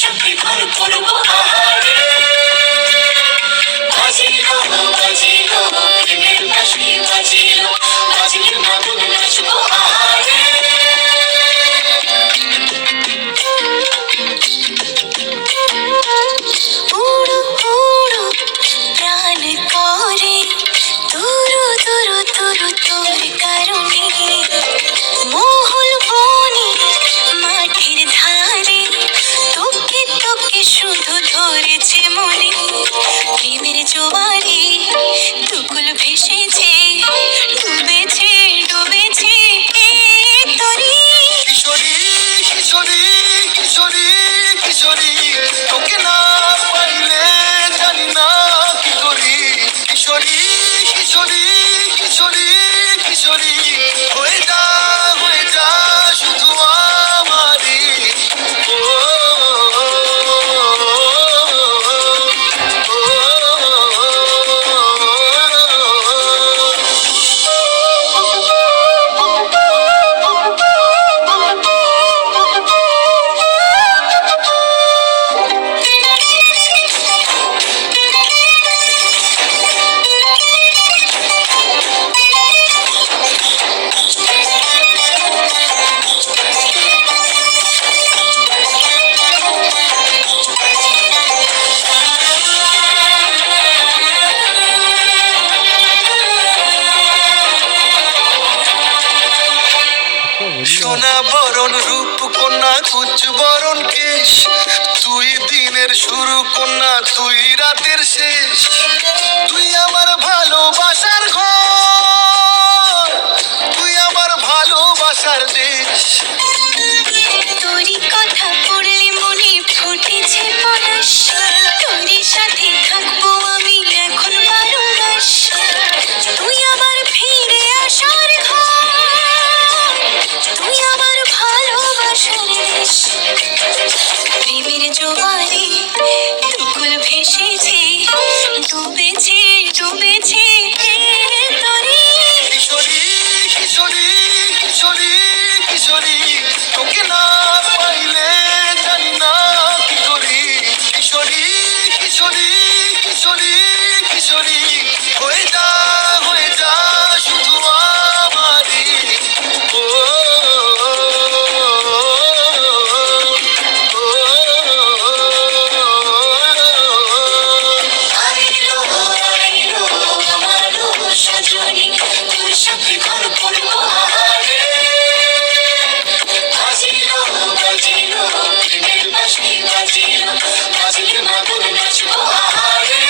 সাথে ঘর করবো আহারে। বাজিলো বাজিলো প্রেমের বাঁশি বাজিলো, বাজলে মাদুর নাচবো আহারে। উড়ো উড়ো প্রাণ করে তুরু তুরু তুরু তোর কারণে, মহল বনে মাঠের ধারে তোকে তোকে শুধু ধরেছে মনে। প্রেমের জোয়ারে দুকুল ভেসেছে, ডুবেছে ডুবেছে এ তরি। কিশোরী কিশোরী কিশোরী কিশোরী, তোকে না পাইলে জানি না কি করি। কিশোরী কিশোরী কিশোরী কিশোরী, হয়ে যা শুধু আমারই। ও সোনা বরণ রূপ কন্যা কুচ বরণ কেশ, তুই দিনের শুরু কন্যা তুই রাতের শেষ। তুই আমার ভালোবাসার ঘর, তুই আমার ভালোবাসার দেশ। তোরই কথা পড়লে মনে ফুটেছে পরশ, তোরই সাথে থাকবো আমি এখন 12 মাস। তুই আমার ফিরে আসার ঘর, তুই আমার ভালোবাসার দেশ। প্রেমের জোয়ারে দুকুল ভেসেছে, ডুবেছে ডুবেছে এ তরি। কিশোরী কিশোরী কিশোরী কিশোরী, তোকে না পাইলে জানি না কি করি। কিশোরী কিশোরী কিশোরী কিশোরী, হয়ে যা শুধু আমারই। ও আইলো আইলো আমারও সজনী, তোর সাথে ঘর করবো আহারে। বাজিলো বাজিলো প্রেমের বাঁশি বাজিলো, বাজলে মাদুর নাচবো আহারে।